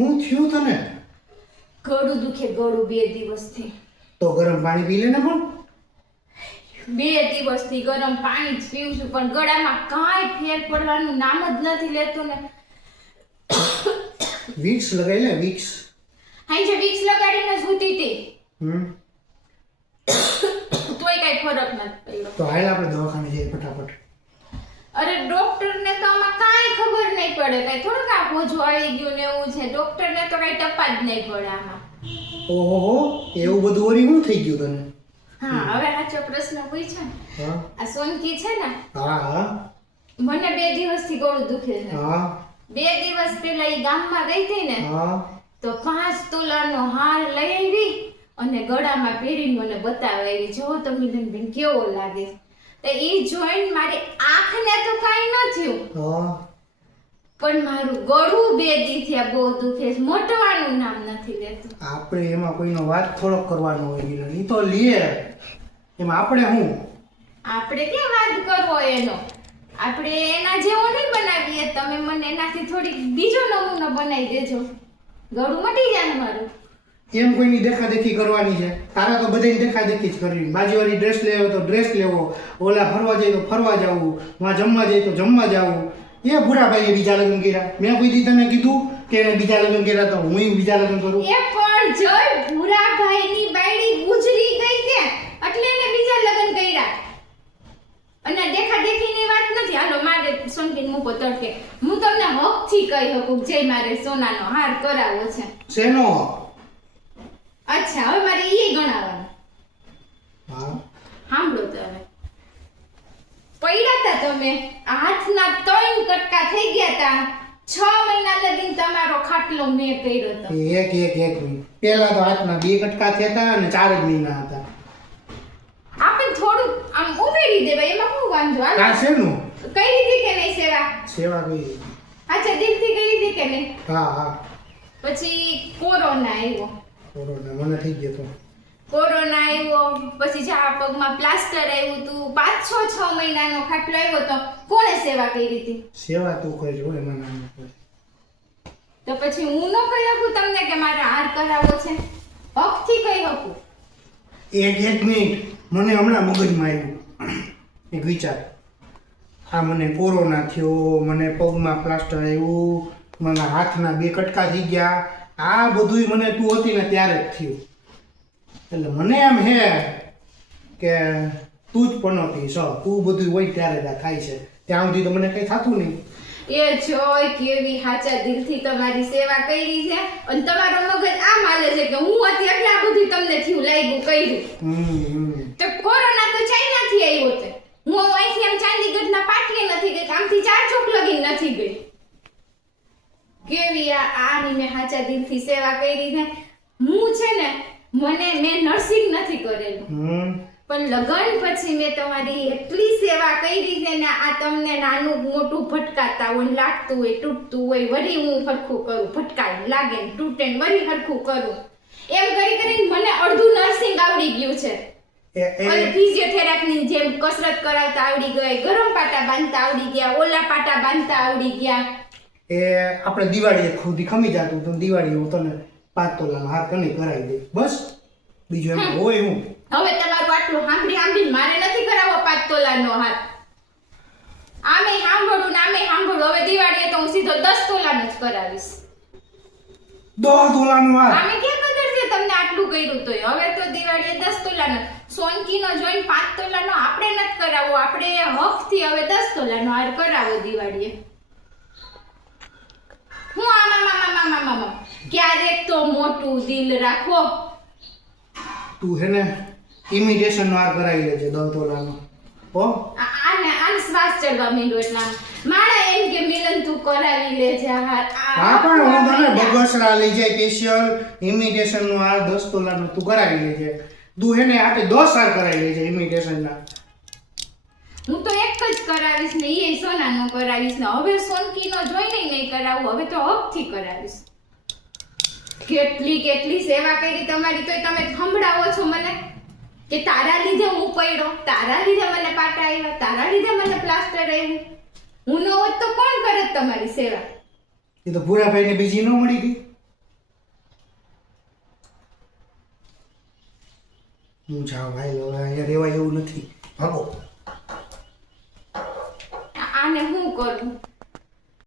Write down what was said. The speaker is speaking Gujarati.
હું થયું તને? ગળું દુખે ગળું 2 દિવસથી. તો ગરમ પાણી પી લે ને. પણ 2 દિવસથી ગરમ પાણી જ પીવું છું પણ ગળામાં કાંઈ ફેર પડવાનું નામ જ નથી લેતું ને. વિક્સ લગાઈ લે, વિક્સ. હાઈ જે વિક્સ લગાડીને સૂતી હતી તોય કાંઈ ફરક નથી પડ્યો. તો હાલ આપણે દવાખાને જઈએ ફટાફટ. અરે ડોક્ટરને તો આમાં કાંઈ ખબર નહીં પડે, કાંઈ થોડુંક આ પોજો આવી ગયું ને એવું છે. ડોક્ટરને તો કાંઈ ટપા જ નહીં પડે આમાં. ઓહો, એવું બધું વળી શું થઈ ગયું તને? હા, હવે સાચો પ્રશ્ન પૂછ્યો ને. હા આ સોનકી છે ને, હા હા મને 2 દિવસથી ગળું દુખે છે. હા 2 દિવસ પહેલા ઈ ગામમાં ગઈ હતી ને હા તો 5 તોલાનો હાર લઈ આવી અને ગળામાં પહેરીને મને બતાવી, જો તમે બેન કેવો લાગે. તો ઈ જોઈને મારી આંખને તો કાંઈ ન થયું હા. પણ મારું ગળું 2 દી થયા બહુ દુખે છે, મોટવાનું નામ નથી લેતું. આપણે એમાં કોઈનો વાત થોડોક કરવાનો હોય મિલન. ઈ તો લીએ એમાં આપણે શું? આપણે ક્યાં વાત કરવો એનો, આપણે એના જેવો નહીં બનાવીએ. તમે મને એનાથી થોડીક બીજો નમૂનો બનાવી દેજો, ગળું મટી જાય મારું. એમ કોઈની દેખાદેખી કરવાની છે? તારા તો બધાની દેખાદેખી જ કરવી. બાજુવાળી ડ્રેસ લેવો તો ડ્રેસ લેવો, ઓલા ફરવા જાય તો ફરવા જવું, માં જમવા જાય તો જમવા જવું. એ ભૂરાભાઈએ બીજા લગ્ન કર્યા. મેં કોઈ દી તને કીધું કે એને બીજા લગ્ન કર્યા તો હું બીજા લગ્ન કરું? એ પણ જોય ભૂરાભાઈની બાયડી ગુજરી ગઈ છે એટલે એને બીજા લગ્ન કર્યા. અને દેખાદેખીની વાત નથી. હાલો મારે સોનકીન મૂકો તડકે. હું તમને હકથી કહી શકું જે મારે સોનાનો હાર કરાવવો છે. શેનો? અચ્છા, હવે મારે ઈ ગણાવવાનું. હા સાંભળો તો હવે. પડ્યા હતા તમે, હાથના 3 કટકા થઈ ગયા હતા. 6 મહિના લગીન તમારો ખાટલો મેં કર્યો હતો. એક મિનિટ. પહેલા તો હાથના 2 કટકા થયા હતા અને 4 જ મહિના હતા. આપણે થોડું આમ ઉમેરી દેવાય, એમાં શું વાંધો? હાલો. કા શેનું? કઈ રીતે કે નહીં સેવા? સેવા કરી. અચ્છા, દિલથી કઈ રીતે કે નહીં? હા હા. પછી કોરોના આવ્યો. કોરોના મને થઈ ગયો તો. કોરોના આવ્યો પછી જા પગમાં પ્લાસ્ટર આવ્યું તું. 5-6 મહિનાનો ખાટલો આવ્યો તો કોણે સેવા કરી હતી? સેવા તું કરજો એમાં નામ. તો પછી હું ન કહી શકું તમને કે મારે હાર કરાવવો છે? હકથી કહી શકું. એક મિનિટ. મને હમણાં મગજમાં આવ્યું એક વિચાર. આ મને કોરોના થયો, મને પગમાં પ્લાસ્ટર આવ્યું, મને હાથના 2 કટકા થઈ ગયા. આ બધુંય મને તું હતી ને ત્યારે જ થયું. એટલે મને એમ હે કે તું જ પનોતી છો. તું બધું હોય ત્યારે જ આ થાય છે. ત્યાં સુધી તો મને કંઈ થતું નહીં. એ જોય કેવી સાચા દિલથી તમારી સેવા કરી છે અને તમારો મગજ આમ હાલે છે કે હું હતી એટલે આ બધું તમને થયું લાગ્યું કર્યું. તો કોરોના તો ચાઇનાથી આવ્યો છે. હું અહીંથી એમ ચાંદીગઢના પાટલી નથી ગઈ, આમથી 4 ચોક લગીન નથી ગઈ. કેવી આની મેં સાચા દિલથી સેવા કરી છે. હું છે ને મેં નર્સિંગ નથી કરેલું પણ લગન પછી મેં તમારી એટલી સેવા કરી છે ને. આ તમને નાનું મોટું ભટકાતા હોય, લાગતું હોય, તૂટતું હોય, વળી હું સરખું કરું. ભટકાય લાગે ને તૂટે ને વળી સરખું કરું. એમ કરીને મને અડધું નર્સિંગ આવડી ગયું છે. અને ફિઝિયોથેરાપીની જેમ કસરત કરાવતા આવડી ગઈ, ગરમ પાટા બાંધતા આવડી ગયા, ઓલા પાટા બાંધતા આવડી ગયા. એ આપણે દિવાળીએ ખુદી ખમી જતું તો દિવાળીએ હું તને 5 તોલાનો હાર કને કરાવી દે. બસ બીજું એમ હોય હું. હવે તમારું આટલું સાંભળીને મારે નથી કરાવવો 5 તોલાનો હાર. આમે સાંભળું ને આમે સાંભળું. હવે દિવાળીએ તો હું સીધો 10 તોલાનો જ કરાવીશ. 10 તોલાનો હાર? આમે ક્યાં કદર છે તમને આટલું કર્યું તોય? હવે તો દિવાળીએ 10 તોલાનો. સોનકીનો જોઈને 5 તોલાનો આપણે નથી કરાવવો. આપણે હકથી હવે 10 તોલાનો હાર કરાવો દિવાળીએ. હું આમાં ક્યારેક તો મોટું દિલ રાખો. તું છે ને ઇમિટેશન નો હાર કરાવી લેજે 10 તોલાનો. હો આને શ્વાસ ચડવા માંડ્યો એટલે મારા એમ કે મિલન તું કરાવી લેજે હાર. હા પણ હું તને બગસરા લઈ જાય સ્પેશિયલ ઇમિટેશન નો હાર 10 તોલાનો તું કરાવી લેજે. તું છે ને આટે 10 હાર કરાવી લેજે ઇમિટેશન ના. હું તો એક જ કરાવીશ ને એ સોનાનો કરાવીશ ને. હવે સોનકીનો જોઈને નહીં કરાવું, હવે તો હકથી કરાવીશ. કેટલી સેવા કરી તમારી તોય તમે સંભળાવો છો મને કે તારા લીધે હું પડ્યો, તારા લીધે મને પાટા આવ્યા, તારા લીધે મને પ્લાસ્ટર આવ્યું. હું ન હોત તો કોણ કરત તમારી સેવા? એ તો ભૂરાભાઈને બીજી ન મળી ગઈ. હું જાઉં ભાઈ, હવે અહીંયા રહેવાય એવું નથી. ભાગો.